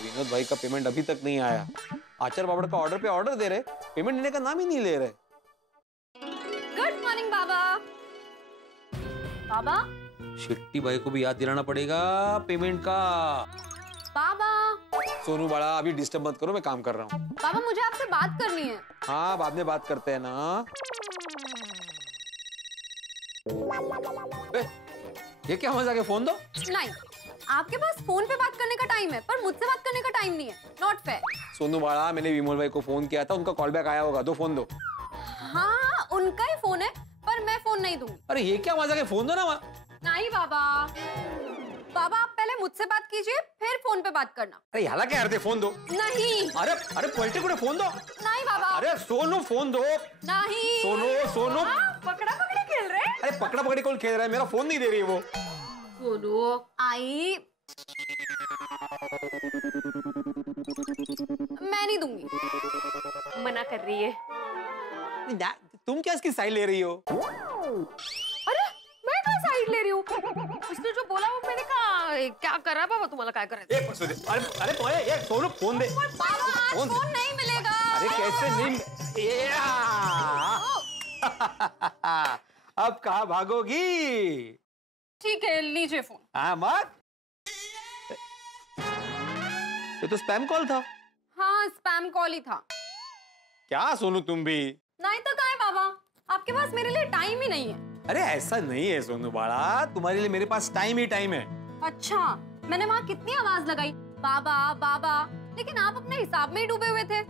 विनोद भाई का पेमेंट अभी तक नहीं आया। आचार पापड़ का ऑर्डर पे ऑर्डर दे रहे, पेमेंट देने का नाम ही नहीं ले रहे। गुड मॉर्निंग बाबा। बाबा शेट्टी भाई को भी याद दिलाना पड़ेगा पेमेंट का। बाबा सोनू बड़ा अभी डिस्टर्ब मत करो, मैं काम कर रहा हूँ। बाबा मुझे आपसे बात करनी है। हाँ बाद में बात करते हैं ना। ये क्या मजा के फोन दो। नहीं, आपके पास फोन पे बात करने का टाइम है पर मुझसे बात करने का टाइम नहीं है। Not fair. सोनू बाड़ा, मैंने विमोल भाई को फोन किया था, उनका कॉल बैक आया होगा, दो फोन दो। हाँ उनका ही फोन है पर मैं फोन नहीं दूंगी। अरे ये क्या मजा के फोन दो ना। नहीं बाबा, बाबा आप पहले मुझसे बात कीजिए फिर फोन पे बात करना। अरे हाला क्या करते, फोन दो। नहीं। अरे अरे पलटे को फोन दो। नहीं बाबा। अरे सोनू फोन दो। नहीं। सोनू पकड़ा पकड़ी खेल रहे हैं। अरे पकड़ा पकड़ी कौन खेल रहा है, मेरा फोन नहीं दे रही है वो। सोनू आई, मैं नहीं दूंगी। मना कर रही है। तुम क्या इसकी साइड ले रही हो? अरे मैं कहाँ साइड ले रही हूँ? उसने जो बोला वो मैंने कहा क्या कर रहा है बाबा, तुम्हारा क्या कर रहा है? अरे ये सोनू फोन दे। फोन नहीं मिलेगा। अरे कैसे नहीं? अब कहाँ भागोगी? ठीक है लीजिए फोन। हाँ मत, ये तो स्पैम कॉल था। हाँ स्पैम कॉल ही था। क्या सोनू तुम भी? नहीं तो कहाँ है बाबा, आपके पास मेरे लिए टाइम ही नहीं है। अरे ऐसा नहीं है सोनू बाड़ा, तुम्हारे लिए मेरे पास टाइम ही टाइम है। अच्छा, मैंने वहाँ कितनी आवाज लगाई बाबा बाबा, लेकिन आप अपने हिसाब में ही डूबे हुए थे।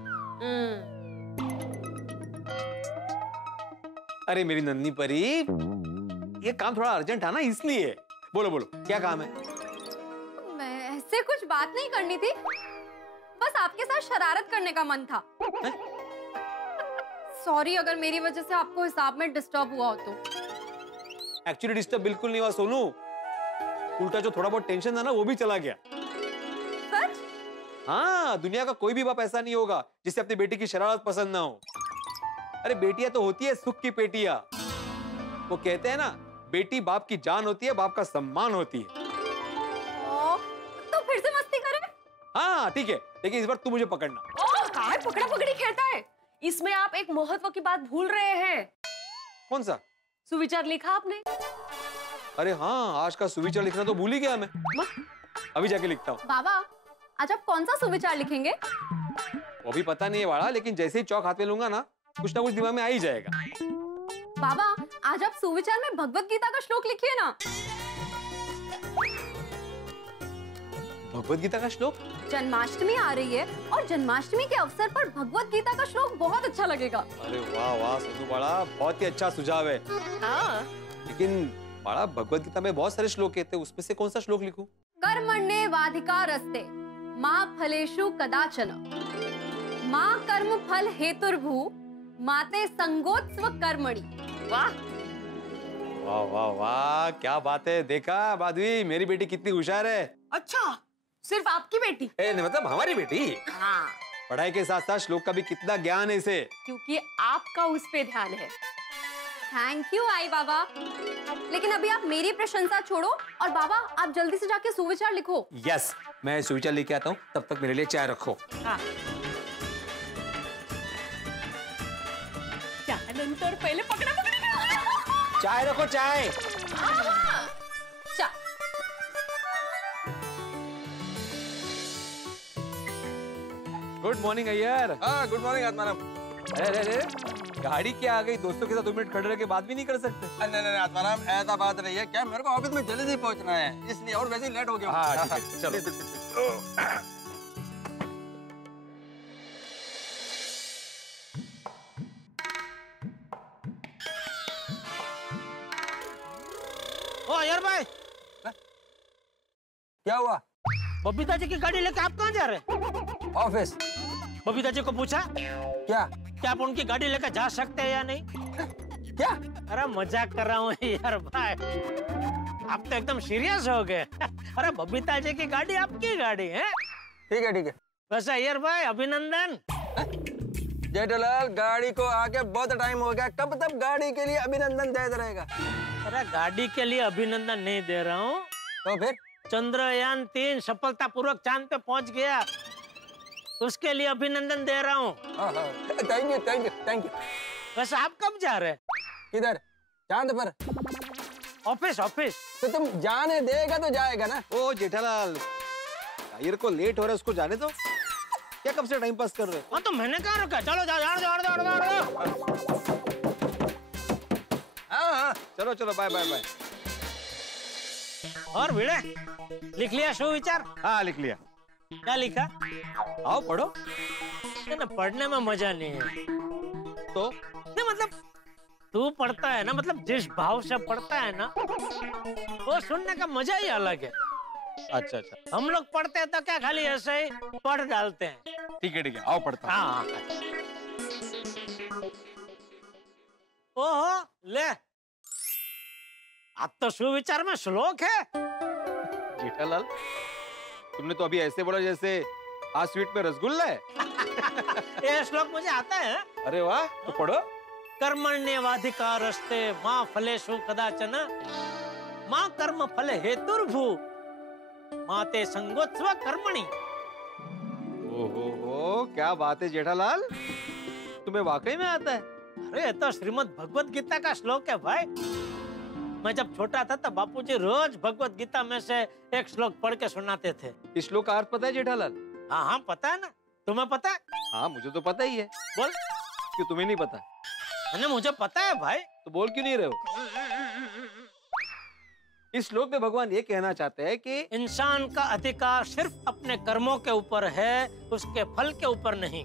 अरे मेरी नन्ही परी, ये काम थोड़ा अर्जेंट था ना इसलिए। बोलो बोलो क्या काम है? मैं ऐसे कुछ बात नहीं करनी थी, बस आपके साथ शरारत करने का मन था। सॉरी अगर मेरी वजह से आपको हिसाब में डिस्टर्ब हुआ हो तो। एक्चुअली डिस्टर्ब बिल्कुल नहीं हुआ सोनू, उल्टा जो थोड़ा बहुत टेंशन था ना वो भी चला गया। सच? हाँ, दुनिया का कोई भी बाप ऐसा नहीं होगा जिसे अपनी बेटी की शरारत पसंद ना हो। अरे बेटियां तो होती है सुख की पेटियां। वो कहते हैं ना, बेटी बाप की जान होती है, बाप का सम्मान होती है। तो फिर से मस्ती करें? हाँ ठीक है, लेकिन इस बार तू मुझे पकड़ना। काहे पकड़ा पकड़ी खेलता है? इसमें आप एक महत्व की बात भूल रहे हैं। कौन सा? सुविचार लिखा आपने? अरे हाँ, आज का सुविचार लिखना तो भूल ही गया मैं। अभी जाके लिखता हूँ। बाबा आज आप कौन सा सुविचार लिखेंगे? वो भी पता नहीं है वाला, लेकिन जैसे ही चौक हाथ में लूंगा ना, कुछ ना कुछ दिमाग में आ ही जाएगा। बाबा आज आप सुविचार में भगवत गीता का श्लोक लिखिए ना। भगवत गीता का श्लोक? जन्माष्टमी आ रही है और जन्माष्टमी के अवसर पर भगवत गीता का श्लोक बहुत अच्छा लगेगा। अरे वाह वाह सोनू बाड़ा, बहुत ही अच्छा सुझाव है। हाँ। लेकिन बाड़ा, भगवत गीता में बहुत सारे श्लोक कहते हैं, उसमें से कौन सा श्लोक लिखूं? कर्मण्येवाधिकारस्ते मां फलेषु कदाचन मां कर्म फल हेतुर्भू माते संगोत्स्व कर्मणि। वाह वाह वाह वाह, क्या बात है। देखा माधवी, मेरी बेटी कितनी होशियार है। अच्छा, सिर्फ आपकी बेटी? नहीं, मतलब हमारी बेटी। हाँ। पढ़ाई के साथ साथ श्लोक का भी कितना ज्ञान है इसे। क्योंकि आपका उस पे ध्यान है। थैंक यू आई बाबा। लेकिन अभी आप मेरी प्रशंसा छोड़ो और बाबा आप जल्दी से जाके सुविचार लिखो। यस, मैं सुविचार लेके आता हूँ, तब तक मेरे लिए चाय रखो। हाँ। नंतर पहले पकड़ा पकड़ी खेलो। चाय रखो, चाय। Good morning Iyer. हाँ गुड मॉर्निंग आत्माराम। अरे गाड़ी क्या आ गई, दोस्तों के साथ 2 मिनट खड़े रह के बात भी नहीं कर सकते? नहीं आत्माराम, ऐसा बात नहीं है। क्या मेरे को ऑफिस में जल्दी पहुंचना है, इसलिए, और वैसे ही लेट हो गया। हाँ ठीक है, चलो। ओ यार भाई, क्या हुआ? बबीता जी की गाड़ी लेके आप कहाँ जा रहे हैं? ऑफिस। बबीता जी को पूछा क्या क्या आप उनकी गाड़ी लेकर जा सकते हैं या नहीं? क्या? अरे मजाक कर रहा हूँ यार भाई, आप तो एकदम सीरियस हो गए। अरे बबीता जी की गाड़ी आपकी गाड़ी है। ठीक है ठीक है। वैसे यार भाई अभिनंदन। जेठालाल, गाड़ी को आके बहुत टाइम हो गया, कब तक गाड़ी के लिए अभिनंदन देता रहेगा? अरे गाड़ी के लिए अभिनंदन नहीं दे रहा हूँ, तो फिर? चंद्रयान 3 सफलतापूर्वक चांद पे पहुंच गया, उसके लिए अभिनंदन दे रहा हूँ। Thank you thank you thank you. वैसे आप कब जा रहे हैं? किधर? चांद पर। Office office. तो तुम जाने देगा तो जाएगा ना। ओ जेठालाल, टायर को लेट हो रहा है, उसको जाने दो। क्या कब से टाइम पास कर रहे हो? हाँ तो मैंने कहा रुका, चलो जाओ जाओ जाओ जाओ जाओ जाओ। हाँ चलो चलो, बाय बाय बाय। और भिड़े, लिख लिया सुविचार? हाँ लिख लिया। क्या लिखा? आओ पढ़ो। ना पढ़ने में मजा नहीं है। तो नहीं मतलब तू पढ़ता है ना, मतलब जिस भाव से पढ़ता है ना, वो सुनने का मजा ही अलग है। अच्छा अच्छा, हम लोग पढ़ते हैं तो क्या खाली ऐसे ही पढ़ डालते हैं। ठीक है आओ पढ़ता हूं। हाँ। ओहो ले, अब तो सुविचार में श्लोक है। जेठालाल, तुमने तो अभी ऐसे बोला जैसे आज स्वीट में रसगुल्ला है। ये श्लोक मुझे आता है। अरे वाह, तो पढ़ो। कर्मण्येवाधिकारस्ते मां फलेषु कदाचन मां कर्म फल हेतुर्भू माते संगोत्सव कर्मणि। ओहो, क्या बात है जेठालाल, तुम्हें वाकई में आता है? अरे ये तो श्रीमद् भगवत गीता का श्लोक है भाई। मैं जब छोटा था तब बापूजी रोज भगवत गीता में से एक श्लोक पढ़ के सुनाते थे। इस श्लोक का अर्थ पता है जेठालाल? हाँ हाँ पता है ना, तुम्हें पता है? हाँ मुझे तो पता ही है। बोल। क्यों तुम्हें नहीं पता? मैंने मुझे पता है भाई। तो बोल क्यों नहीं रहे हो? इस श्लोक में भगवान ये कहना चाहते हैं कि इंसान का अधिकार सिर्फ अपने कर्मों के ऊपर है, उसके फल के ऊपर नहीं।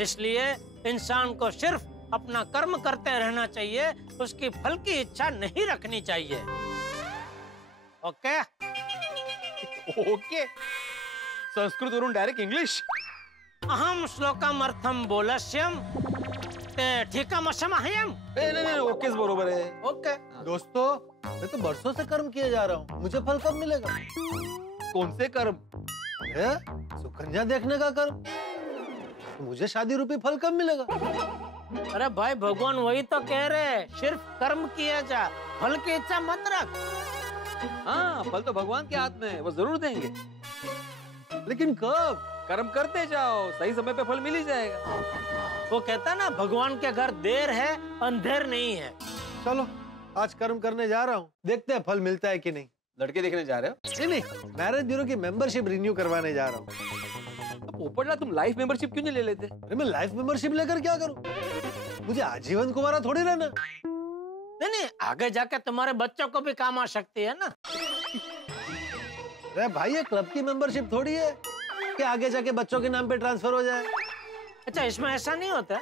इसलिए इंसान को सिर्फ अपना कर्म करते रहना चाहिए, उसकी फल की इच्छा नहीं रखनी चाहिए। ओके? ओके, संस्कृत वरून डायरेक्ट इंग्लिश। अहम श्लोकम अर्थम बोलस्यम ते ठीकमशमह्यम। नहीं ओके बरोबर है। ओके दोस्तों, मैं तो बरसों से कर्म किए जा रहा हूँ, मुझे फल कब मिलेगा? कौन से कर्म? है? सुकन्या देखने का कर्म। तो मुझे शादी रूपी फल कब मिलेगा? अरे भाई भगवान वही तो कह रहे हैं, सिर्फ कर्म किया जा, फल की इच्छा मत रख। हाँ, फल तो भगवान के हाथ में है, वो जरूर देंगे। लेकिन कब? कर्म करते जाओ, सही समय पे फल मिल ही जाएगा। वो कहता ना, भगवान के घर देर है अंधेर नहीं है। चलो आज कर्म करने जा रहा हूँ, देखते हैं फल मिलता है कि नहीं। लड़के देखने जा रहे हो? नहीं, मैरिज ब्यूरो की मेंबरशिप रिन्यू करवाने जा रहा हूँ। अब पोपटलाल, तुम लाइफ मेंबरशिप क्यों नहीं ले लेते? अरे मैं लाइफ मेंबरशिप लेकर क्या करूँ? मुझे आजीवन कुमारा थोड़ी रहना। नहीं, आगे जाके तुम्हारे बच्चों को भी काम आ सकती है ना। अरे भाई, ये क्लब की मेंबरशिप थोड़ी है कि आगे जाके बच्चों के नाम पे ट्रांसफर हो जाए। अच्छा, इसमें ऐसा नहीं होता है?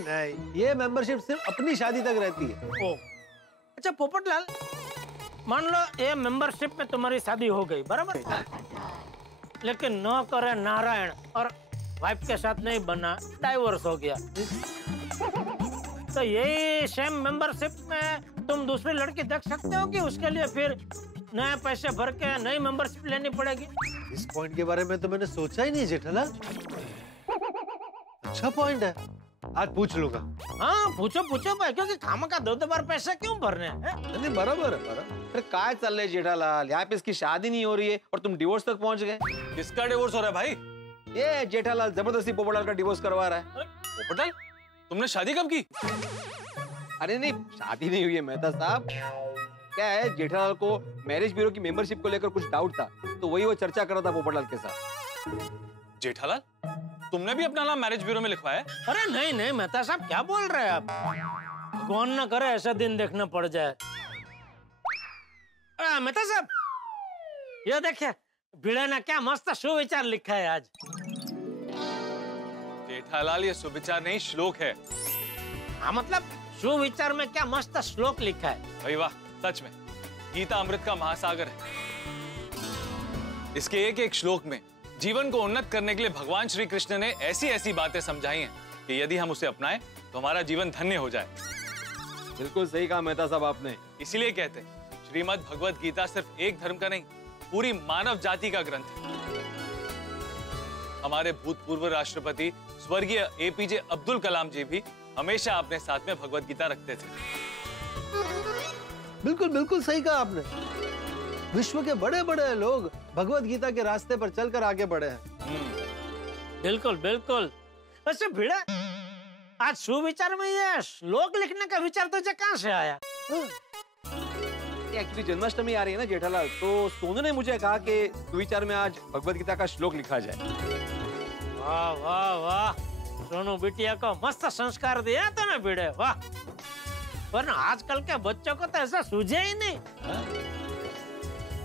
नहीं, ये मेंबरशिप सिर्फ अपनी शादी तक रहती है। ओ, अच्छा पोपटलाल, मान लो ये मेंबरशिप में तुम्हारी शादी हो गई, बराबर? लेकिन न करे नारायण और वाइफ के साथ नहीं बना, डाइवोर्स हो गया, तो यही सेम मेंबरशिप में तुम दूसरी लड़की देख सकते हो कि उसके लिए फिर नए पैसे भर के नई मेंबरशिप लेनी पड़ेगी? इस पॉइंट के बारे में तो मैंने सोचा ही नहीं जेठालाल। अच्छा पॉइंट है, आज पूछ लूंगा। हाँ पूछो भाई, क्योंकि खामखा दो बार पैसे क्यों भरने हैं? नहीं, बराबर है। अरे काय चल रहा है जेठालाल, यहाँ पे इसकी शादी नहीं हो रही है और तुम डिवोर्स तक पहुँच गए। किसका डिवोर्स हो रहा है भाई? ये जेठालाल जबरदस्ती पोपटलाल का डिवोर्स करवा रहा है। पोपटलाल, तुमने शादी कब की? अरे नहीं, शादी नहीं हुई है मेहता साहब। क्या है, जेठालाल को मैरिज ब्यूरो की मेंबरशिप को लेकर कुछ डाउट था, तो वही वो चर्चा कर रहा था पोपटलाल के साथ। जेठालाल, तुमने भी अपना नाम मैरिज ब्यूरो में लिखवाया? अरे नहीं मेहता साहब, क्या बोल रहे हैं आप? भगवान न करे ऐसा दिन देखना पड़ जाए। मेहता साहब, ये देखिए भिड़े ने क्या मस्त सुविचार लिखा है आज। जेठालाल, ये सुविचार नहीं, श्लोक है। हाँ मतलब सुविचार में क्या मस्त श्लोक लिखा है। भाई वाह, सच में गीता अमृत का महासागर है। इसके एक एक श्लोक में जीवन को उन्नत करने के लिए भगवान श्री कृष्ण ने ऐसी ऐसी बातें समझाई हैं कि यदि हम उसे अपनाएं तो हमारा जीवन धन्य हो जाए। बिल्कुल सही कहा मेहता साहब आपने। इसीलिए कहते हैं श्रीमद् भगवत गीता सिर्फ एक धर्म का नहीं, पूरी मानव जाति का ग्रंथ है। हमारे भूतपूर्व राष्ट्रपति स्वर्गीय एपीजे अब्दुल कलाम जी भी हमेशा अपने साथ में भगवत गीता रखते थे। बिल्कुल सही कहा आपने। विश्व के बड़े बड़े लोग भगवत गीता के रास्ते पर चलकर आगे बढ़े हैं। बिल्कुल बिल्कुल। वैसे भिड़े, आज सुविचार में ये श्लोक लिखने का विचार तुझे कहाँ से आया? एक्चुअली जन्माष्टमी आ रही है ना जेठालाल, तो सोनू ने मुझे कहा कि सुविचार में आज भगवत गीता का श्लोक लिखा जाए। वाह वाह वाह, सोनू बिटिया को मस्त संस्कार दिया तो ना भिड़े, वाह। वरना आजकल के बच्चों को तो ऐसा सूझे ही नहीं।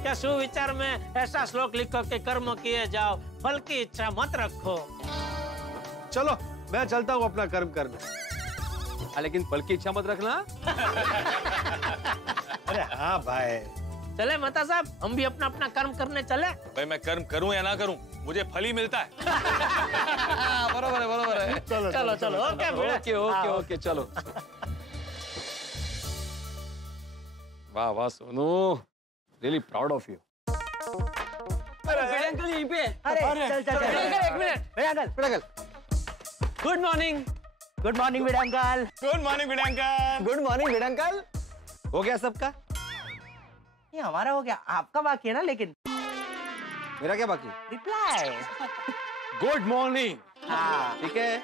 क्या सुविचार में ऐसा श्लोक लिखो कि कर्म किए जाओ, फल की इच्छा मत रखो। चलो मैं चलता हूँ अपना कर्म करने। लेकिन फल की इच्छा मत रखना। अरे हाँ भाई। चले माता साहब, हम भी अपना अपना कर्म करने चले। भाई मैं कर्म करूं या ना करूं, मुझे फल ही मिलता है। बराबर है, बराबर है। चलो चलो चलो, ओके भिड़े। ओके ओके ओके, चलो। वाह वाह Sonu, really proud of you. बड़े अंकल यहीं पे। अरे चल चल बड़े अंकल, एक मिनट। बड़े अंकल, बड़ा गल। Good morning. गुड मॉर्निंग बड़े अंकल। गुड मॉर्निंग बड़े अंकल। गुड मॉर्निंग बड़े अंकल। हो गया सबका? ये हमारा हो गया, आपका बाकी है ना, लेकिन मेरा क्या बाकी? रिप्लाई। Good morning. हाँ ठीक है,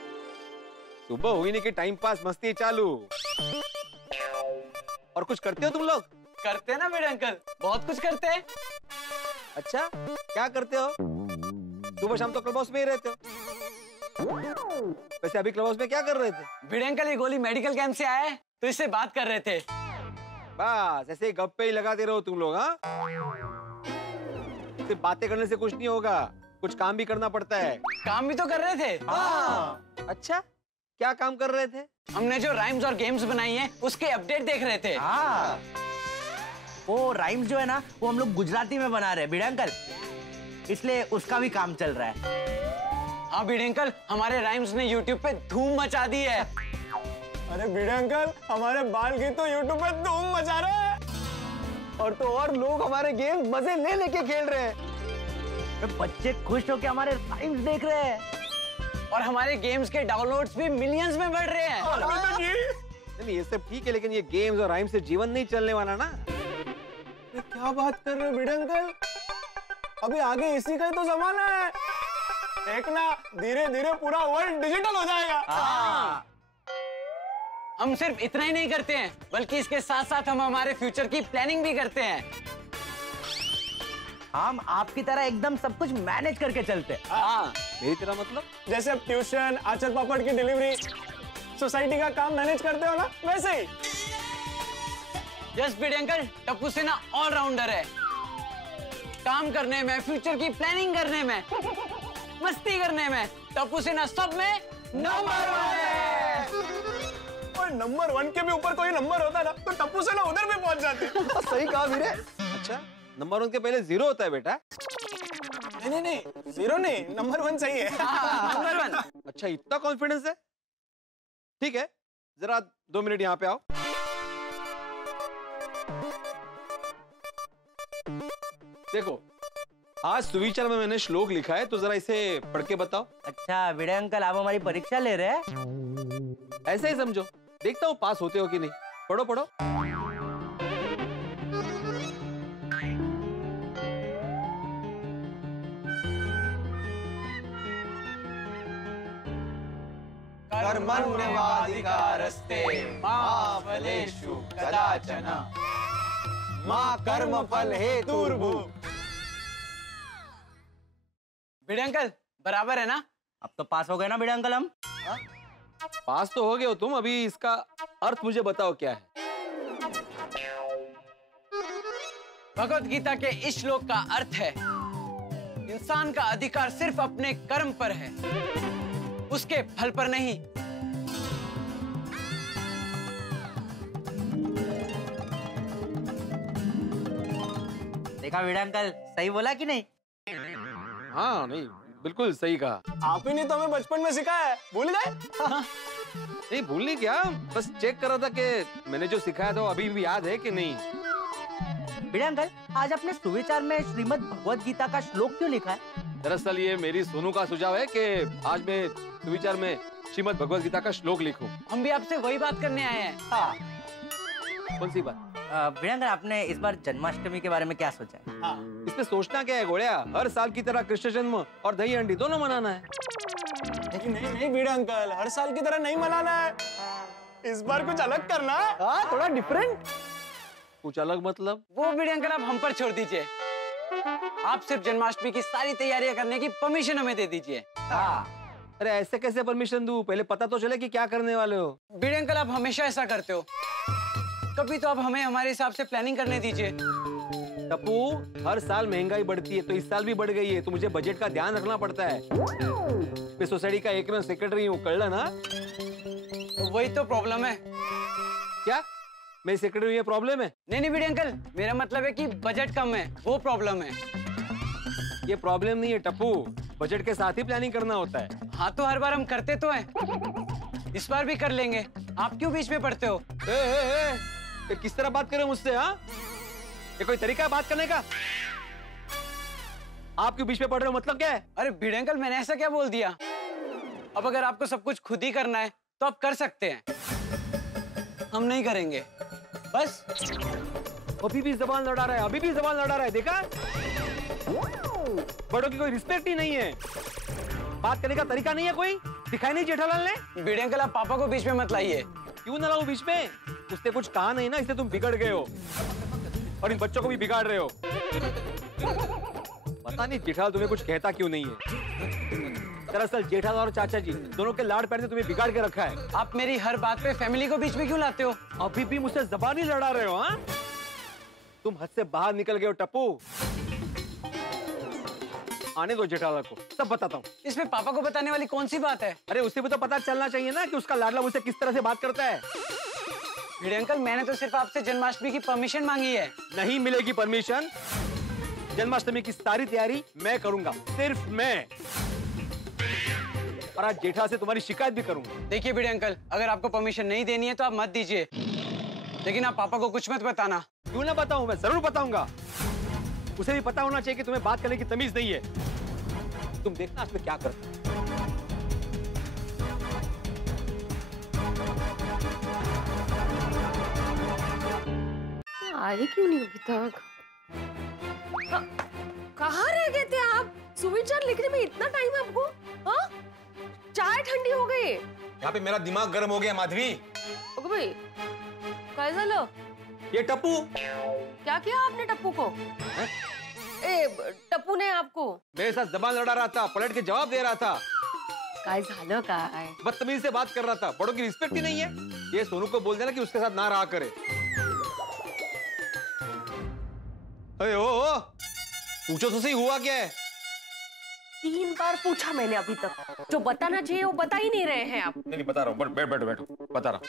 सुबह हुई नहीं कि टाइम पास मस्ती चालू। और कुछ करते हो तुम लोग? करते हैं ना बड़े अंकल, बहुत कुछ करते हैं। अच्छा, क्या करते हो? सुबह शाम तो क्लब हाउस में ही रहते हो। वैसे अभी क्लब हाउस में क्या कर रहे थे? बड़े अंकल, ये गोली मेडिकल कैंप से आया है, तो इससे बात कर रहे थे। बस ऐसे ही गप्पे ही लगाते रहो तुम लोग। हाँ, सिर्फ बातें करने से कुछ नहीं होगा, कुछ काम भी करना पड़ता है। काम भी तो कर रहे थे। अच्छा, क्या काम कर रहे थे? हमने जो राइम्स और गेम्स बनाई हैं, उसके अपडेट देख रहे थे। हाँ, वो राइम्स जो है ना, वो हम लोग गुजराती में बना रहे हैं भिड़े अंकल, इसलिए उसका भी काम चल रहा है। हाँ भिड़े अंकल, हमारे राइम्स ने यूट्यूब पे धूम मचा दी है। अरे भिड़े अंकल, हमारे बाल गीत तो यूट्यूब पे धूम मचा रहे हैं। और तो और लोग हमारे गेम मजे ले लेके खेल रहे हैं। तो बच्चे खुश होके हमारे राइम्स देख रहे हैं। और हमारे गेम्स के डाउनलोड्स भी मिलियंस में बढ़ रहे हैं। नहीं, ये सब ठीक है, लेकिन ये गेम्स और राइम से जीवन नहीं चलने वाला ना। ये क्या बात कर रहे हो भिड़े अंकल? अभी आगे इसी का ही तो जमाना है। देखना, धीरे धीरे पूरा वर्ल्ड डिजिटल हो जाएगा। हम सिर्फ इतना ही नहीं करते हैं, बल्कि इसके साथ साथ हम हमारे फ्यूचर की प्लानिंग भी करते हैं। हम आपकी तरह एकदम सब कुछ मैनेज करके चलते हैं। हाँ, मेरी तरह मतलब? जैसे अब ट्यूशन, आचार पापड़ की डिलीवरी, सोसाइटी का काम मैनेज करते हो ना, वैसे ही। यस भिड़े अंकल, टप्पू सेना ऑलराउंडर है। काम करने में, फ्यूचर की प्लानिंग करने में, मस्ती करने में, टप्पू सेना सब में नंबर 1 है। और नंबर 1 के भी ऊपर कोई नंबर होता ना, तो टप्पू सेना उधर भी पहुंच जाती। सही कहा वीरे। अच्छा, नंबर 1 के पहले 0 होता है बेटा? नहीं नहीं, 0 नहीं, नंबर 1 सही है। नंबर 1। अच्छा, इतना कॉन्फिडेंस है? ठीक है, जरा 2 मिनट यहाँ पे आओ। देखो, आज सुविचार में मैंने श्लोक लिखा है, तो जरा इसे पढ़ के बताओ। अच्छा भिड़े अंकल, आप हमारी परीक्षा ले रहे हैं? ऐसे ही समझो, देखता हूँ पास होते हो कि नहीं। पढ़ो पढ़ो। कर्मण्यवाधिकारस्ते मा फलेषु कदाचन मा कर्मफल हेतुर्भु। भिड़े अंकल, बराबर है ना? अब तो पास हो गए ना भिड़े अंकल हम? पास तो हो गए हो तुम, अभी इसका अर्थ मुझे बताओ क्या है। भगवत गीता के इस श्लोक का अर्थ है, इंसान का अधिकार सिर्फ अपने कर्म पर है, उसके फल पर नहीं। देखा भिड़े अंकल, सही बोला कि नहीं? हाँ, नहीं, बिल्कुल सही कहा। आप ही ने तो हमें बचपन में सिखाया है, भूल गए? नहीं, भूलनी क्या, बस चेक कर रहा था कि मैंने जो सिखाया था वो अभी भी याद है कि नहीं। भिड़े अंकल, आज आपने सुविचार में श्रीमद् भगवत गीता का श्लोक क्यों लिखा है? दरअसल ये मेरी सोनू का सुझाव है कि आज मैं सुविचार में श्रीमद् भगवत गीता का श्लोक लिखूं। हम भी आपसे वही बात करने आए हैं। हाँ। कौन सी बात? भिड़े अंकल, आपने इस बार जन्माष्टमी के बारे में क्या सोचा है? इसमें सोचना क्या है गोड़िया, हर साल की तरह कृष्ण जन्म और दही हंडी दोनों मनाना है। नहीं भिड़े अंकल, हर साल की तरह नहीं मनाना है, इस बार कुछ अलग करना है। हाँ, थोड़ा डिफरेंट। कुछ अलग मतलब? वो भिड़े अंकल आप हम पर छोड़ दीजिए, आप सिर्फ जन्माष्टमी की सारी तैयारियां करने की परमिशन हमें दे दीजिए। हाँ। अरे ऐसे कैसे परमिशन दूं? पहले पता तो चले कि क्या करने वाले हो। भिड़े अंकल आप हमेशा ऐसा करते हो, कभी तो आप हमें हमारे हिसाब से प्लानिंग करने दीजिए। टप्पू, हर साल महंगाई बढ़ती है तो इस साल भी बढ़ गई है, तो मुझे बजट का ध्यान रखना पड़ता है। मैं सोसाइटी का एक मैं सेक्रेटरी हूँ, कर लेना। तो वही तो प्रॉब्लम है। क्या मैं सेक्रेटरी हूँ, ये प्रॉब्लम है? नहीं भिड़े अंकल, मेरा मतलब है कि बजट कम है, वो प्रॉब्लम है। ये प्रॉब्लम नहीं है टप्पू, बजट के साथ ही प्लानिंग करना होता है। हाँ तो हर बार हम करते तो हैं, इस बार भी कर लेंगे, आप क्यों बीच में पड़ते हो? ये किस तरह बात कर रहे हो मुझसे? हाँ, ये कोई तरीका है बात करने का? आप क्यों बीच में पड़ रहे हो, मतलब क्या है? अरे भिड़े अंकल, मैंने ऐसा क्या बोल दिया? अब अगर आपको सब कुछ खुद ही करना है तो आप कर सकते हैं, हम नहीं करेंगे बस। अभी भी जबान लड़ा रहा है, अभी भी जबान लड़ा रहा है, देखा? बड़ों की कोई रिस्पेक्ट ही नहीं है, बात करने का तरीका नहीं है कोई, दिखाई नहीं जेठालाल ने? भिड़े अंकल आप पापा को बीच में मत लाइए। क्यों ना लाऊं बीच में? उसने कुछ कहा नहीं ना, इसलिए तुम बिगड़ गए हो और इन बच्चों को भी बिगाड़ रहे हो। पता नहीं जेठालाल तुम्हें कुछ कहता क्यों नहीं है। दरअसल जेठालाल और चाचा जी दोनों के लाड़ प्यार ने तुम्हें बिगाड़ के रखा है। आप मेरी हर बात पे फैमिली को बीच में क्यों लाते हो? अभी भी मुझसे जबान ही लड़ा रहे हो। हाँ, तुम हद से बाहर निकल गए हो टप्पू। आने दो जेठालाल को, सब बताता हूँ। इसमें पापा को बताने वाली कौन सी बात है? अरे उसे भी तो पता चलना चाहिए ना कि उसका लाडला मुझसे किस तरह से बात करता है। भिड़े अंकल, मैंने तो सिर्फ आपसे जन्माष्टमी की परमिशन मांगी है। नहीं मिलेगी परमिशन। जन्माष्टमी की सारी तैयारी मैं करूंगा, सिर्फ मैं। और आज जेठा से तुम्हारी शिकायत भी करूंगा। देखिए भिड़े अंकल, अगर आपको परमिशन नहीं देनी है तो आप मत दीजिए, लेकिन आप पापा को कुछ मत बताना। क्यों ना बताऊं, मैं जरूर बताऊंगा। उसे भी पता होना चाहिए कि तुम्हें बात करने की तमीज नहीं है। तुम देखना इसमें क्या करते। आए क्यों नहीं अभी तक? कहाँ रह गए थे आप? सुविचार लिखने में इतना टाइम आपको? हाँ? चाय ठंडी हो गई। यहाँ पे मेरा दिमाग गर्म हो गया माधवी। ओके भाई, काय झालं? ये टप्पू। क्या किया आपने टप्पू को? टप्पू ने आपको? मेरे साथ जबान लड़ा रहा था, पलट के जवाब दे रहा था। काय झालं काय? बदतमीजी से बात कर रहा था, बड़ों की रिस्पेक्ट ही नहीं है। ये सोनू को बोल देना कि उसके साथ ना रहा करे। अरे ओ, पूछो तो सही, हुआ क्या है? 3 बार पूछा मैंने अभी तक, जो बताना चाहिए वो बता ही नहीं रहे हैं आप। नहीं बता रहा हूँ, बैठो बैठो, बता रहा हूँ।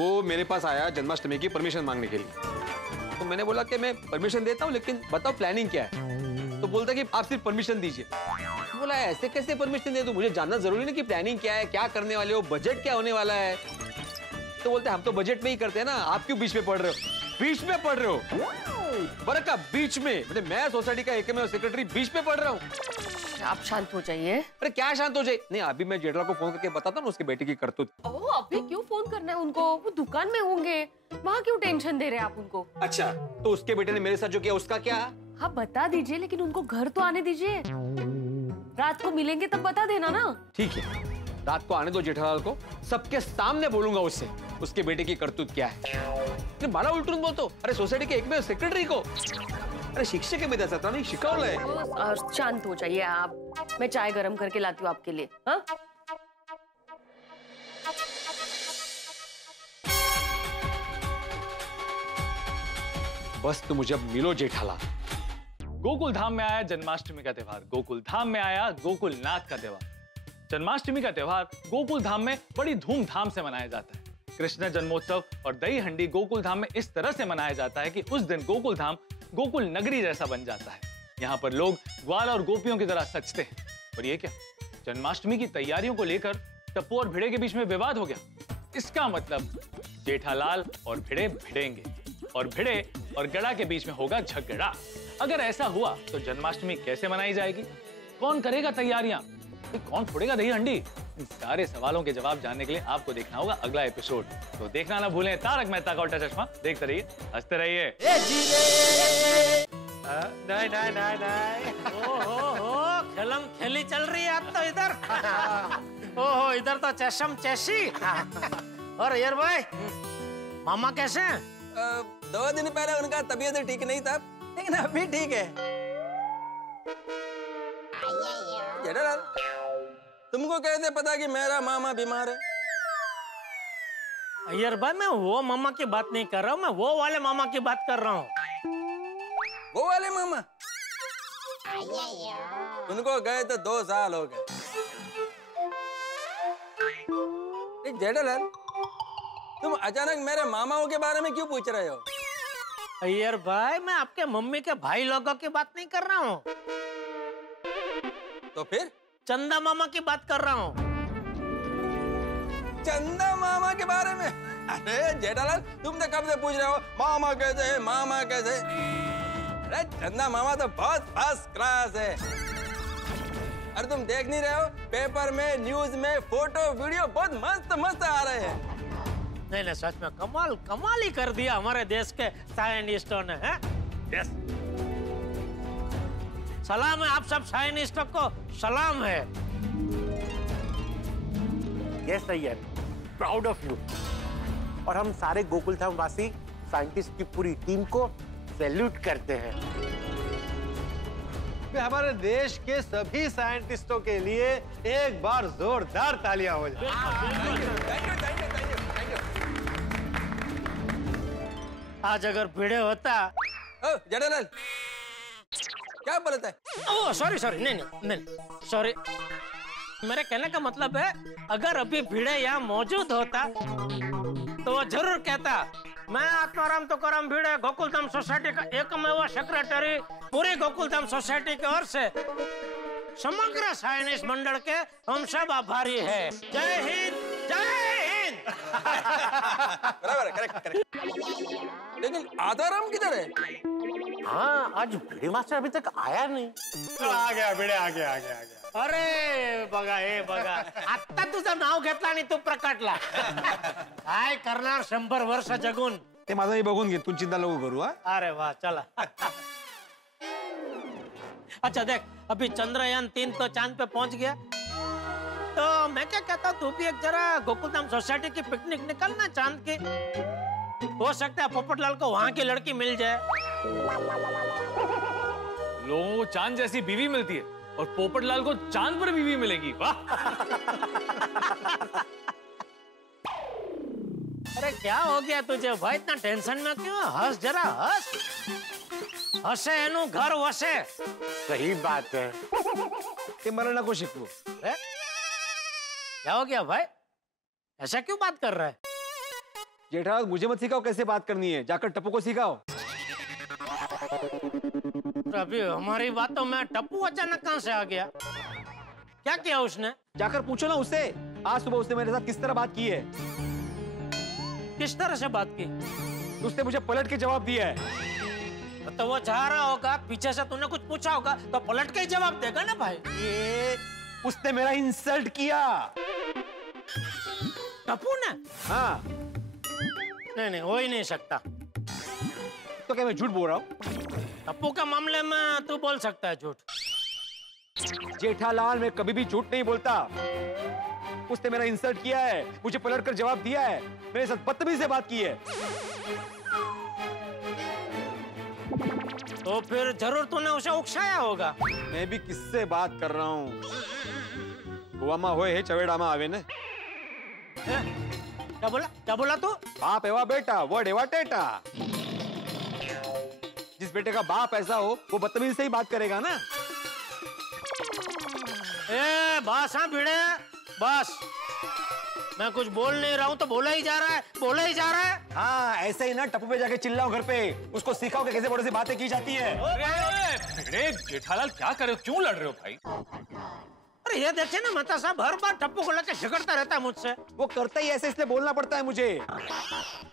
वो मेरे पास आया जन्माष्टमी की परमिशन मांगने के लिए, तो मैंने बोला कि मैं परमिशन देता हूँ, लेकिन बताओ प्लानिंग क्या है। तो बोलता कि आप सिर्फ परमिशन दीजिए। बोला ऐसे कैसे परमिशन दे दूं, मुझे जानना जरूरी नहीं कि प्लानिंग क्या है, क्या करने वाले हो, बजट क्या होने वाला है। तो बोलते हम तो बजट में ही करते हैं ना, आप क्यों बीच में पढ़ रहे हो? बीच में पढ़ रहे हो? बरका बीच में, मतलब मैं सोसाइटी का एकमेव सेक्रेटरी बीच में पढ़ रहा हूँ। आप शांत हो जाइए। अरे क्या शांत हो जाए? नहीं, अभी मैं जेठला को फोन करके बताता हूँ उसके बेटे की करतूत। ओह, अभी क्यों फोन करना है उनको? वो दुकान में होंगे, वहाँ क्यों टेंशन दे रहे हैं आप उनको? अच्छा, तो उसके बेटे ने मेरे साथ जो किया उसका क्या? हाँ बता दीजिए, लेकिन उनको घर तो आने दीजिए। रात को मिलेंगे तब बता देना ना। ठीक है, रात को आने दो जेठालाल को, सबके सामने बोलूंगा उससे उसके बेटे की करतूत क्या है। मला उलटून बोलतो, अरे सोसाइटी के एकमेव सेक्रेटरी को, अरे शिक्षक है, मैं नहीं शिकवलंय। और शांत हो जाइए आप, मैं चाय गरम करके लाती हूँ आपके लिए। हाँ, बस तुम मुझे अब मिलो जेठालाल। गोकुल धाम में आया जन्माष्टमी का त्योहार, गोकुल धाम में आया गोकुल नाथ का त्योहार। जन्माष्टमी का त्योहार गोकुल धाम में बड़ी धूमधाम से मनाया जाता है। कृष्ण जन्मोत्सव और दही हंडी गोकुल धाम में इस तरह से मनाया जाता है कि उस दिन गोकुल धाम गोकुल नगरी जैसा बन जाता है। यहाँ पर लोग ग्वाल और गोपियों की तरह सजते हैं। और ये क्या, जन्माष्टमी की तैयारियों को लेकर टप्पू और भिड़े के बीच में विवाद हो गया। इसका मतलब जेठालाल और भिड़े भिड़ेंगे और भिड़े और गड़ा के बीच में होगा झगड़ा। अगर ऐसा हुआ तो जन्माष्टमी कैसे मनाई जाएगी? कौन करेगा तैयारियां? कौन फोड़ेगा दही हंडी? इन सारे सवालों के जवाब जानने के लिए आपको देखना होगा अगला एपिसोड। तो देखना ना भूलें तारक मेहता का उल्टा चश्मा। देखते रहिए, हंसते रहिए। नहीं नहीं नहीं नहीं, ओ हो खेलम खेली चल रही है अब तो इधर। ओहो, इधर तो चशम चैशी। और यार भाई, मामा कैसे हैं? 2 दिन पहले उनका तबीयत ठीक नहीं था, लेकिन अभी ठीक है। जेठालाल, तुमको कैसे पता कि मेरा मामा बीमार है? अय्यर भाई, मैं वो मामा की बात नहीं कर रहा हूँ, मैं वो वाले मामा की बात कर रहा हूँ। वो वाले मामा? उनको गए तो 2 साल हो गए। जेठालाल, तुम अचानक मेरे मामाओं के बारे में क्यों पूछ रहे हो? अय्यर भाई, मैं आपके मम्मी के भाई लोगों की बात नहीं कर रहा हूँ। तो फिर? चंदा मामा की बात कर रहा हूँ। चंदा मामा के बारे में? अरे जेठालाल, तुम तो कब से पूछ रहे हो मामा कैसे है, मामा कैसे? अरे चंदा मामा तो बहुत फर्स्ट क्लास है। अरे तुम देख नहीं रहे हो, पेपर में, न्यूज में फोटो वीडियो बहुत मस्त मस्त आ रहे हैं। नहीं, सच में कमाल ही कर दिया हमारे देश के साइंटिस्टों ने, हैं? यस। सलाम है आप सब साइंटिस्टों को, सलाम है। Yes Iyer, proud of you. और हम सारे गोकुलधाम वासी साइंटिस्ट की पूरी टीम को सैल्यूट करते हैं। हमारे देश के सभी साइंटिस्टों के लिए एक बार जोरदार तालियां हो जाए। आज अगर भिड़े होता। जेठालाल, क्या बोलता है? ओह सॉरी, नहीं, सॉरी। मेरे कहने का मतलब है, अगर अभी भिड़े यहाँ मौजूद होता तो वो जरूर कहता, मैं आत्माराम तुकाराम भिड़े गोकुलधाम सोसाइटी का एकमेव सेक्रेटरी, पूरी गोकुलधाम सोसाइटी की ओर से समग्र साइंटिस्ट मंडल के हम सब आभारी हैं। जय हिंद, जय हिंद। बराबर, करेक्ट। लेकिन आत्माराम किधर है? हाँ, आज भिड़े मास्टर अभी तक आया नहीं। आ गया भिड़े, आ गया। अरे बघा, आता तुझं नाव घेतला आणि तू प्रकटला। काय करणार 100 वर्ष जगून? ते माझं मी बघून घे, तू चिंता नको करू। हा, अरे वाह, चला। अच्छा देख, अभी चंद्रयान 3 तो चांद पे पहुंच गया, तो मैं क्या कहता हूँ, तू भी एक जरा गोकुलधाम सोसाइटी की पिकनिक निकलना चांद की। हो सकता है पोपटलाल को वहाँ की लड़की मिल जाए। लोगों को चांद जैसी बीवी मिलती है और पोपटलाल को चांद पर बीवी मिलेगी। वाह। अरे क्या हो गया तुझे भाई, इतना टेंशन में क्यों? हंस जरा, हंस। हसे एनु घर वसे। सही बात है। ते मला नको शिकवू। क्या हो गया भाई, ऐसा क्यों बात कर रहा है? जेठालाल, मुझे मत सिखाओ कैसे बात करनी है, जाकर टप्पू को सिखाओ। अभी हमारी बातों में टप्पू अचानक कहां से आ गया? क्या किया उसने? जाकर पूछो ना उससे, आज सुबह उसने मेरे साथ किस तरह बात की है। किस तरह से बात की? उसने मुझे पलट के जवाब दिया है। तो वो जा रहा होगा, पीछे से तूने कुछ पूछा होगा, तो पलट के ही जवाब देगा ना भाई। ये उसने मेरा इंसल्ट किया। टप्पू ने? हाँ। नहीं, हो ही नहीं सकता। तो क्या मैं झूठ बोल रहा हूँ? टप्पू के मामले में तू बोल सकता है झूठ। जेठालाल, मैं कभी भी झूठ नहीं बोलता। उसने मेरा इंसल्ट किया है, मुझे पलट कर जवाब दिया है, मेरे साथ बदतमीजी से बात की है। तो फिर जरूर तूने उसे उकसाया होगा। मैं भी किससे बात कर रहा हूँ? हुआमा होए है चवेड़ामा आवे ने। क्या बोला तू? बाप एवा बेटा, वो डेवा टेटा। जिस बेटे का बाप ऐसा हो, वो बदतमीजी से ही बात करेगा ना। ए बस, हाँ भिड़े, बस। मैं कुछ बोल नहीं रहा हूँ तो बोला ही जा रहा है। हाँ, ऐसे ही ना टप्पू पे जाके चिल्लाओ घर पे, उसको सिखाओ कि कैसे बड़ों से बातें की जाती है। अरे जेठालाल, क्या कर रहे हो, क्यों लड़ रहे हो भाई? अरे ये देखिए ना, मेहता साहब हर बार टप्पू को लेकर झगड़ता रहता है मुझसे। वो करता ही ऐसे, इसलिए बोलना पड़ता है मुझे।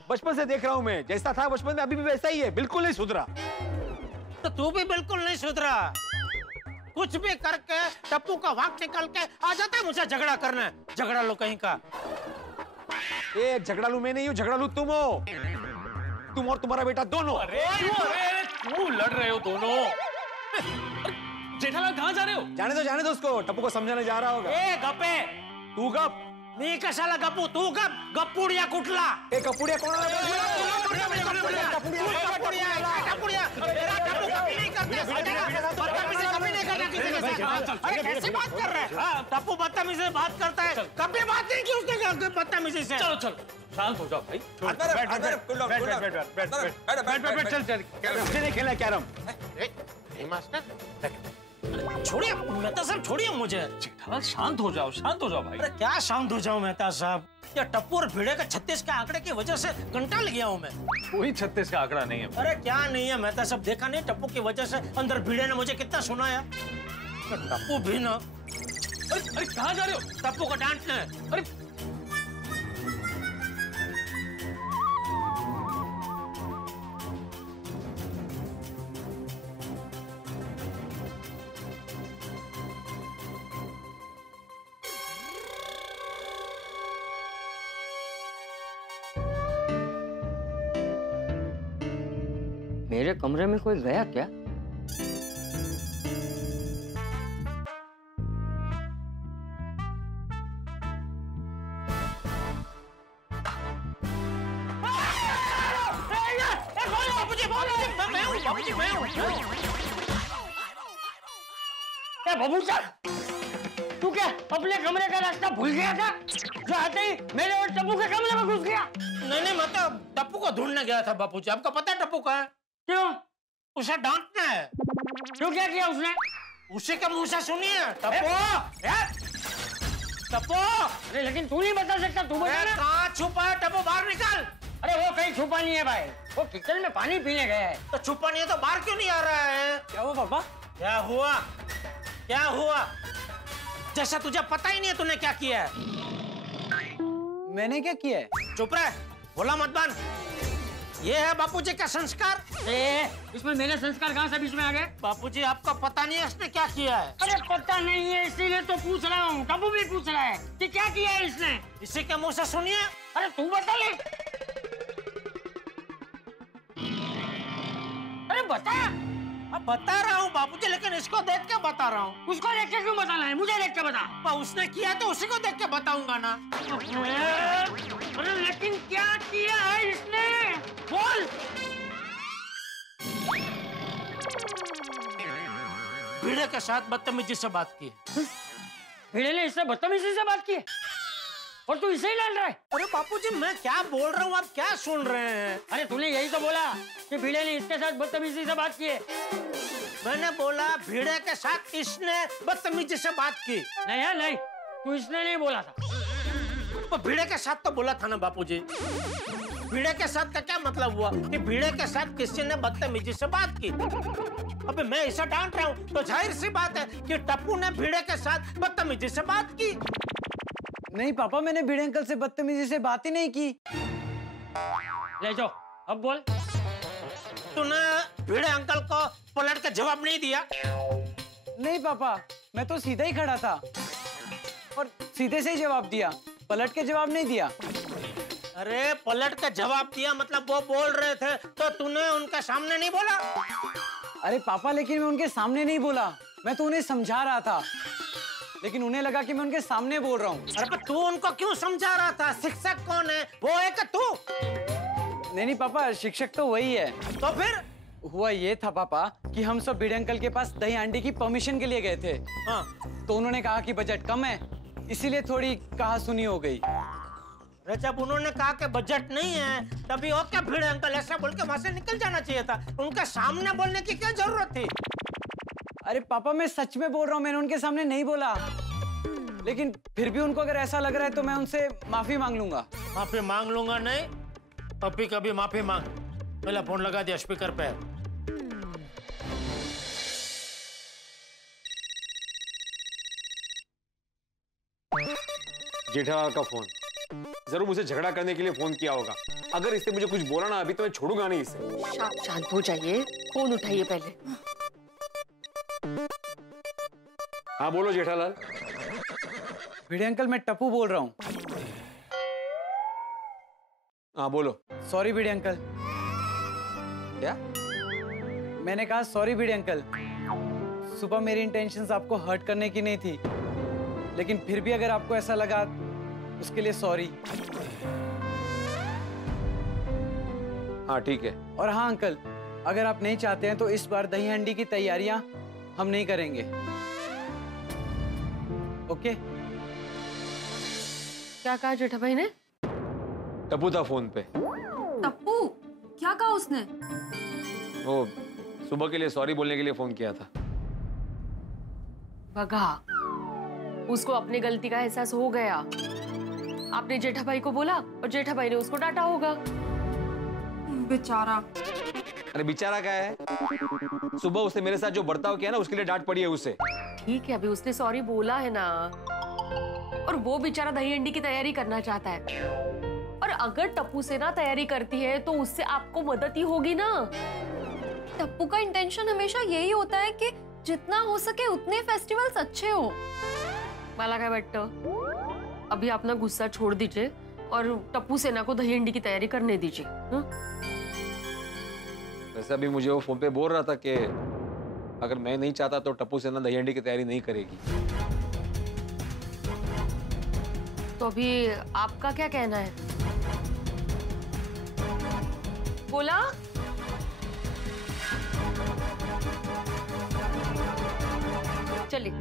बचपन से देख रहा हूँ मैं, जैसा था बचपन में अभी भी वैसा ही है, बिल्कुल नहीं सुधरा। तो तू भी बिल्कुल नहीं सुधरा। कुछ भी करके टप्पू का वाक निकल के आ जाता है मुझसे झगड़ा करने। झगड़ा लो कहीं का। एक झगड़ालू मैं नहीं हूँ, झगड़ालू तुम हो। तुम और तुम्हारा बेटा दोनों। अरे क्यों लड़ रहे हो दोनों? जेठालाल कहाँ जा रहे हो? जाने दो उसको, टप्पू को समझाने जा रहा होगा। ए गप्पे, तू गप। मी कशाला गप्पू, तू गप, गप्पुडिया कुठला? ए कपुड़िया कौन है? अरे कैसे बात कर रहे हैं? टप्पू बदतमीजी से बात करता है, कभी बात नहीं की उसने बदतमीजी से। चलो चलो शांत हो जाओ भाई। बैठ चल चल। मुझे नहीं खेलना कैरम। छोड़िए मेहता साहब, छोड़िए मुझे। जेठालाल शांत हो जाओ भाई। अरे क्या शांत हो जाऊं मेहता साहब? या टप्पू और भिड़े का 36 के आंकड़े की वजह से कंटाल गया हूं मैं। कोई 36 का आंकड़ा नहीं है। अरे क्या नहीं है मेहता साहब, देखा नहीं टप्पू की वजह से अंदर भिड़े ने मुझे कितना सुनाया। तो टप्पू भी ना। अरे कहाँ जा रहे हो? टप्पू को डांटना है। अरे मेरे कमरे में कोई गया क्या? बबूचा, तू क्या अपने कमरे का रास्ता भूल गया था? जो आते ही मेरे और टप्पू के कमरे में घुस गया। नहीं मतलब टप्पू को ढूंढने गया था बापूजी। आपको पता है टप्पू कहाँ है? क्यों? उसे डांटना है। क्यों, क्या किया उसने? उसी के मुंह से सुनिए। टप्पू, अरे लेकिन तू नहीं बता सकता, तू बता। कहाँ छुपा है टप्पू? बाहर निकल। अरे वो कहीं छुपा नहीं है भाई, वो किचन में पानी पीने गया है। तो छुपा नहीं है तो बाहर क्यों नहीं आ रहा है? क्या हुआ पापा? क्या हुआ? क्या हुआ? जैसा तुझे पता ही नहीं है तूने क्या किया है। मैंने क्या किया है? चुप रह, बोला मत बन। ये है बापूजी का संस्कार। इसमें मेरे संस्कार कहाँ से बीच में आ गए? बापूजी आपको पता नहीं है इसने क्या किया है? अरे पता नहीं है इसीलिए तो पूछ रहा हूँ। टप्पू भी पूछ रहा है कि क्या किया है इसने। इसी के मुंह से सुनिए। अरे तू बता ले। अरे बता। अब बता रहा हूँ बापूजी, लेकिन इसको देख के बता रहा हूँ। उसको देख के क्यों बताना है? मुझे देख के बता। उसने किया तो उसी को देख के बताऊंगा ना। अरे लेकिन क्या किया है इसने? बोल। भिड़े के साथ बदतमीजी से बात की। भिड़े ने इससे बदतमीजी से बात की और तू इसे ही लड़ रहा है? अरे बापूजी मैं क्या बोल रहा हूँ, आप क्या सुन रहे हैं? अरे तूने यही तो बोला कि भिड़े ने इसके साथ बदतमीजी से बात की है। मैंने बोला भिड़े के साथ इसने बदतमीजी से बात की। नहीं है, नहीं, तू इसने नहीं बोला था। तो भिड़े के साथ तो बोला था ना बापूजी। भिड़े के साथ का क्या मतलब हुआ कि भिड़े के साथ किसी ने बदतमीजी से बात की? अबे मैं इसे डांट रहा हूँ तो जाहिर सी बात है कि टप्पू ने भिड़े के साथ बदतमीजी से बात की। नहीं पापा, मैंने भिड़े अंकल से बदतमीजी से बात ही नहीं की। ले जाओ, अब बोल। तूने भिड़े अंकल को पलट के जवाब नहीं दिया? नहीं पापा, मैं तो सीधा ही खड़ा था और सीधे से ही जवाब दिया, पलट के जवाब नहीं दिया। अरे पलट के जवाब दिया मतलब वो बोल रहे थे तो तूने उनके सामने नहीं बोला? अरे पापा, लेकिन मैं उनके सामने नहीं बोला, मैं तो उन्हें समझा रहा था, लेकिन उन्हें लगा कि मैं उनके सामने बोल रहा हूँ। अरे तू उनको क्यों समझा रहा था? शिक्षक कौन है? वो है कि तू? नहीं पापा, शिक्षक तो वही है। तो फिर? हुआ ये था पापा कि हम सब भिड़े अंकल के पास दही हांडी की परमिशन के लिए गए थे। हाँ। तो उन्होंने कहा कि बजट कम है, इसीलिए थोड़ी कहा सुनी हो गई। जब उन्होंने कहा कि बजट नहीं है तभी और क्या भिड़े अंकल ऐसा बोल के वहां से निकल जाना चाहिए था। उनके सामने बोलने की क्या जरूरत थी? अरे पापा, मैं सच में बोल रहा हूँ, मैंने उनके सामने नहीं बोला, लेकिन फिर भी उनको अगर ऐसा लग रहा है तो मैं उनसे माफी मांग लूंगा। माफी मांग लूंगा नहीं, अभी कभी माफी मांग। पहला फोन लगा दिया स्पीकर पे। जेठालाल का फोन। जरूर मुझे झगड़ा करने के लिए फोन किया होगा। अगर इसने मुझे कुछ बोला ना अभी तो मैं छोड़ूंगा नहीं इसे। शांत हो जाइए, फोन उठाइए पहले। हाँ बोलो जेठालाल। भिड़े अंकल, मैं टप्पू बोल रहा हूँ। हाँ बोलो। सॉरी भिड़े अंकल। क्या? मैंने कहा सॉरी भिड़े अंकल। सुबह मेरी इंटेंशंस आपको हर्ट करने की नहीं थी, लेकिन फिर भी अगर आपको ऐसा लगा उसके लिए सॉरी। हाँ ठीक है। और हाँ अंकल, अगर आप नहीं चाहते हैं तो इस बार दही हंडी की तैयारियां हम नहीं करेंगे। ओके? क्या कहा जेठा भाई ने? टप्पू था फोन पे। टप्पू? क्या कहा उसने? वो सुबह के लिए सॉरी बोलने के लिए फोन किया था। भगा, उसको अपनी गलती का एहसास हो गया। आपने जेठा भाई को बोला और जेठा भाई ने उसको डांटा होगा। बेचारा। अरे बेचारा क्या है, सुबह उसने मेरे साथ जो बर्ताव किया ना उसके लिए डांट पड़ी है उसे। ठीक है, अभी उसने सॉरी बोला है ना, और वो बेचारा दही हंडी की तैयारी करना चाहता है। और अगर टप्पू से ना तैयारी करती है तो उससे आपको मदद ही होगी ना। टप्पू का इंटेंशन हमेशा यही होता है कि जितना हो सके उतने फेस्टिवल्स अच्छे हो। माला का बेटा, अभी अपना गुस्सा छोड़ दीजिए और टप्पू सेना को दही हंडी की तैयारी करने दीजिए। वैसे अभी मुझे वो फोन पे बोल रहा था कि अगर मैं नहीं चाहता तो टप्पू सेना दही हंडी की तैयारी नहीं करेगी। तो अभी आपका क्या कहना है? बोला? चलिए।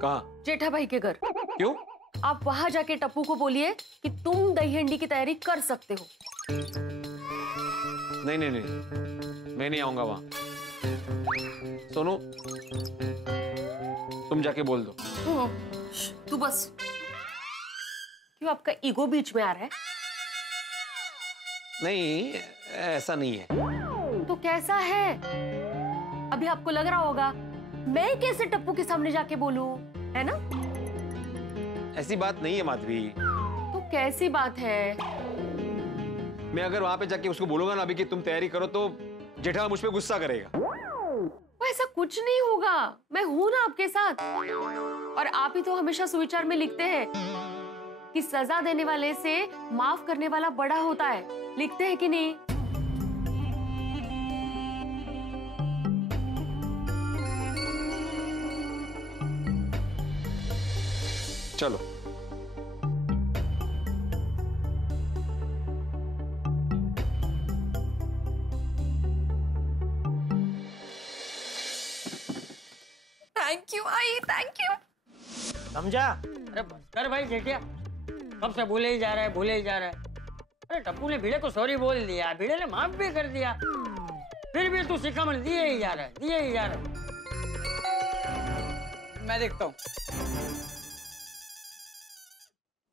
कहाँ? जेठा भाई के घर। क्यों? आप वहां जाके टप्पू को बोलिए कि तुम दही हंडी की तैयारी कर सकते हो। नहीं नहीं नहीं, मैं नहीं आऊंगा वहां। सोनू, तुम जाके बोल दो। तू बस। क्यों, आपका ईगो बीच में आ रहा है? नहीं, ऐसा नहीं है। तो कैसा है? अभी आपको लग रहा होगा मैं कैसे टप्पू के सामने जाके बोलूं, है ना? ऐसी बात नहीं है माधवी। तो कैसी बात है? मैं अगर वहां पे जाके उसको बोलूंगा ना अभी कि तुम तैयारी करो तो जेठा मुझ पे गुस्सा करेगा। ऐसा कुछ नहीं होगा, मैं हूं ना आपके साथ। और आप ही तो हमेशा सुविचार में लिखते हैं कि सजा देने वाले से माफ करने वाला बड़ा होता है। लिखते हैं कि नहीं? चलो। Thank you I, thank you. समझा? अरे कर भाई जेठिया, कब से भूले ही जा रहा है, भूले ही जा रहा है। अरे टप्पू ने भिड़े को सॉरी बोल दिया, भिड़े ने माफ भी कर दिया, फिर भी तू शिकामण दिए ही जा रहा है, दिए ही जा रहा है। मैं देखता हूँ।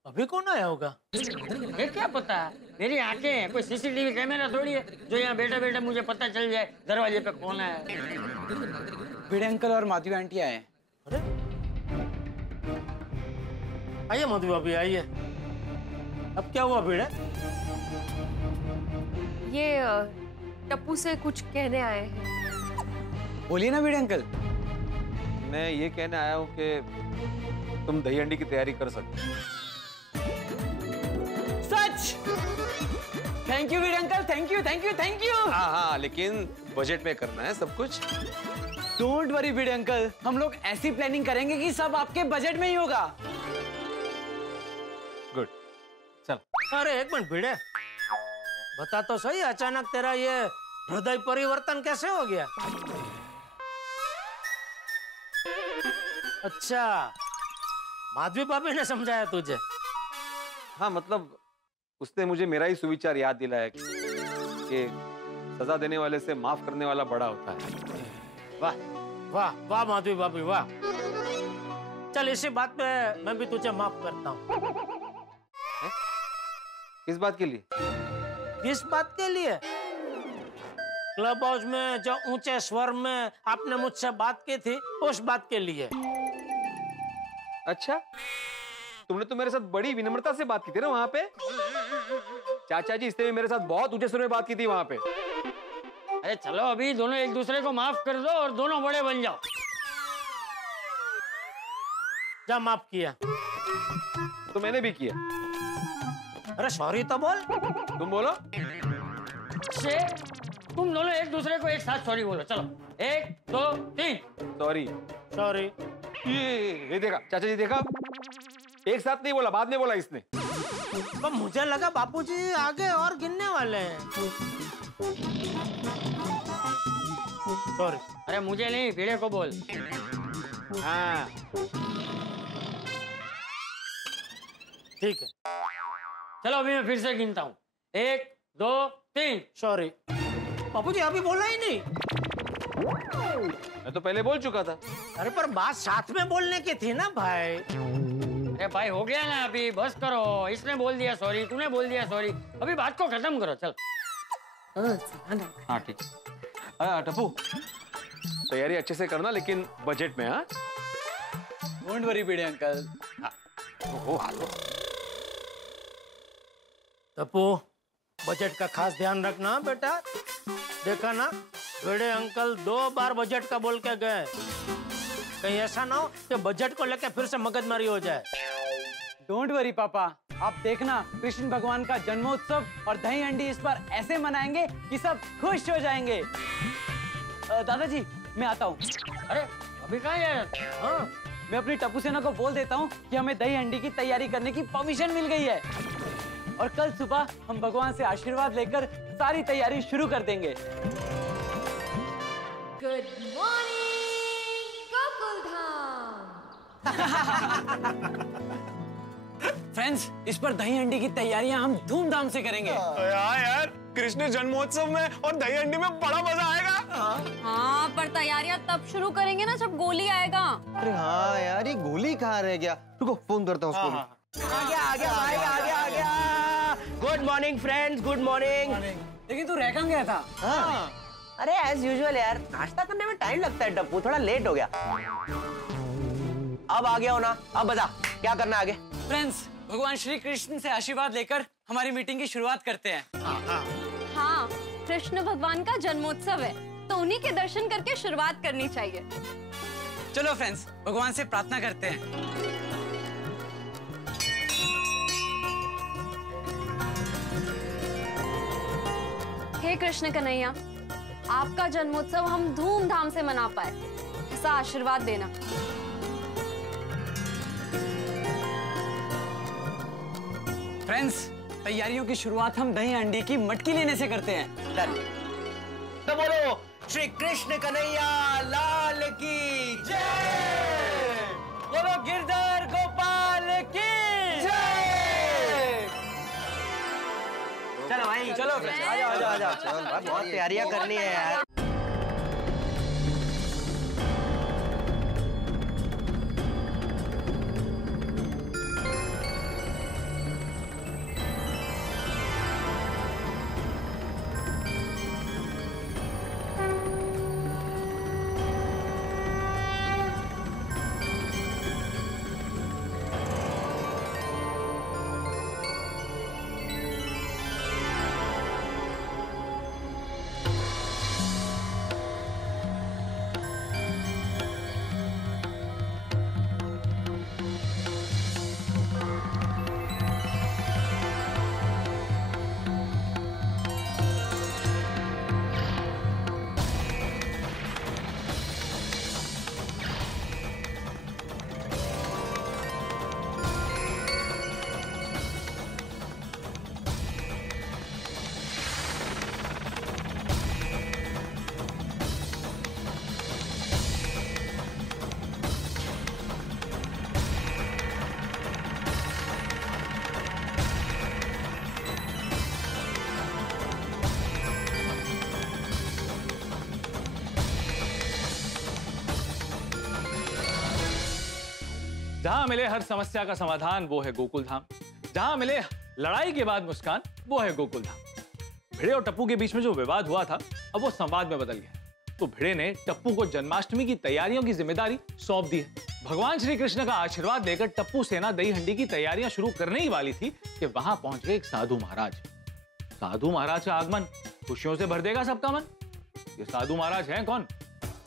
अभी कौन आया होगा? ये क्या पता है, मेरी आंखें हैं, कोई सीसीटीवी कैमरा थोड़ी है जो यहाँ बैठा बैठा मुझे पता चल जाए दरवाजे पे कौन है। भिड़े अंकल और माधवी आंटी आए हैं। अरे आइए मधु भाभी, आइए। अब क्या हुआ भिड़े? ये टप्पू से कुछ कहने आए हैं। बोलिए ना भिड़े अंकल। मैं ये कहने आया हूँ कि तुम दही हंडी की तैयारी कर सकते हो। सच? Thank you Bhide uncle, thank you thank you thank you. हाँ हाँ, लेकिन बजट में करना है सब कुछ। डोंट वरी भिड़े अंकल, हम लोग ऐसी प्लानिंग करेंगे कि सब आपके बजट में ही होगा। गुड, चल। अरे एक मिनट भिड़े, बता तो सही, अचानक तेरा ये हृदय परिवर्तन कैसे हो गया? अच्छा, माधवी भाभी ने समझाया तुझे? हाँ, मतलब उसने मुझे मेरा ही सुविचार याद दिलाया कि सजा देने वाले से माफ करने वाला बड़ा होता है। वाह वाह वाह माधवी भाभी वाह। चल इसी बात पे मैं भी तुझे माफ करता हूँ। किस बात के लिए? किस बात के लिए? क्लब हाउस में जो ऊंचे स्वर में आपने मुझसे बात की थी, उस बात के लिए। अच्छा, तुमने तो मेरे साथ बड़ी विनम्रता से बात की थी ना वहां पे। चाचा जी, इसने भी मेरे साथ बहुत ऊंचे स्वर में बात की थी वहां पे। अरे चलो अभी दोनों एक दूसरे को माफ कर दो और दोनों बड़े बन जाओ। जा माफ किया। तो मैंने भी किया। अरे सॉरी तो बोल। तुम बोलो। से तुम दोनों एक दूसरे को एक साथ सॉरी बोलो। चलो 1 2 3। सॉरी। सॉरी। ये देखा चाचा जी, देखा एक साथ नहीं बोला, बाद में बोला इसने। तो मुझे लगा बापूजी आगे और गिनने वाले हैं। सॉरी। अरे मुझे नहीं, भिड़े को बोल। हाँ ठीक है। चलो अभी मैं फिर से गिनता हूँ। 1 2 3। सॉरी। बापूजी अभी बोला ही नहीं। मैं तो पहले बोल चुका था। अरे पर बात साथ में बोलने की थी ना भाई। अरे भाई हो गया ना, अभी बस करो। इसने बोल दिया सॉरी, तूने बोल दिया सॉरी, अभी बात को खत्म करो। चल। हाँ ठीक है। टप्पू तैयारी अच्छे से करना, लेकिन बजट में। हाँ don't worry Bhide uncle. Tappu budget का खास ध्यान रखना बेटा। देखा ना, बड़े अंकल 2 बार बजट का बोल के गए। कहीं ऐसा ना हो कि बजट को लेकर फिर से मगजमारी हो जाए। डोंट वरी पापा, आप देखना कृष्ण भगवान का जन्मोत्सव और दही हंडी इस बार ऐसे मनाएंगे कि सब खुश हो जाएंगे। दादाजी मैं आता हूँ। अरे अभी कहाँ है? हाँ मैं अपनी टप्पू सेना को बोल देता हूँ कि हमें दही हंडी की तैयारी करने की परमिशन मिल गई है, और कल सुबह हम भगवान से आशीर्वाद लेकर सारी तैयारी शुरू कर देंगे। Good morning Gokuldham. फ्रेंड्स, इस पर दही हंडी की तैयारियां हम धूमधाम से करेंगे। यार कृष्ण जन्मोत्सव में और दही हंडी में बड़ा मजा आएगा। हाँ पर तैयारियां तब शुरू करेंगे ना जब गोली आएगा। अरे हाँ यार, ये गोली कहाँ रह गया? रुको फोन करता हूँ उसको। आ गया भाई, आ गया। Good morning friends, good morning. लेकिन तू रह कहाँ गया था? हाँ। अरे एज यूजुअल यार, नाश्ता करने में टाइम लगता है टप्पू, थोड़ा लेट हो गया। अब आ गया हो ना, अब बता क्या करना है आगे? फ्रेंड्स, भगवान श्री कृष्ण से आशीर्वाद लेकर हमारी मीटिंग की शुरुआत करते हैं। हाँ कृष्ण भगवान का जन्मोत्सव है, तो उन्हीं के दर्शन करके शुरुआत करनी चाहिए। चलो फ्रेंड्स, भगवान से प्रार्थना करते हैं। हे कृष्ण कन्हैया, आपका जन्मोत्सव हम धूमधाम से मना पाए, ऐसा आशीर्वाद देना। फ्रेंड्स, तैयारियों की शुरुआत हम दही हंडी की मटकी लेने से करते हैं। तो बोलो श्री कृष्ण कन्हैया लाल की जय। बोलो गिरधर गोपाल की जय। चलो भाई, चलो आजा। बहुत तैयारियां करनी है यार। जहां मिले हर समस्या का समाधान वो है गोकुल धाम। जहां मिले लड़ाई के बाद मुस्कान वो है गोकुल धाम। भिड़े और टप्पू के बीच में जो विवाद हुआ था अब वो संवाद में बदल गया। तो भिड़े ने टप्पू को जन्माष्टमी की तैयारियों की जिम्मेदारी सौंप दी है। भगवान श्री कृष्ण का आशीर्वाद लेकर टप्पू सेना दही हंडी की तैयारियां शुरू करने ही वाली थी कि वहां पहुंच गए एक साधु महाराज। साधु महाराज का आगमन खुशियों से भर देगा सबका मन। ये साधु महाराज हैं कौन?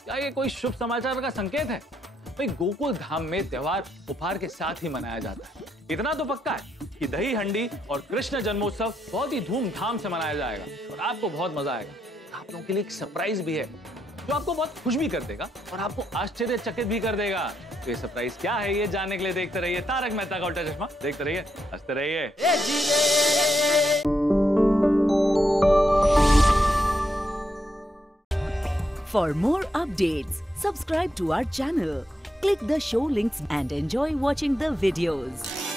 क्या ये कोई शुभ समाचार का संकेत है? भाई गोकुल धाम में त्योहार उपहार के साथ ही मनाया जाता है। इतना तो पक्का है कि दही हंडी और कृष्ण जन्मोत्सव बहुत ही धूमधाम से मनाया जाएगा और आपको बहुत मजा आएगा। आप लोगों के लिए एक सरप्राइज भी है जो आपको बहुत खुश भी कर देगा और आपको आश्चर्यचकित भी कर देगा। तो ये सरप्राइज क्या है ये जानने के लिए देखते रहिए तारक मेहता का उल्टा चश्मा। देखते रहिए, हंसते रहिए। For more updates, subscribe to our channel, click the show links and enjoy watching the videos.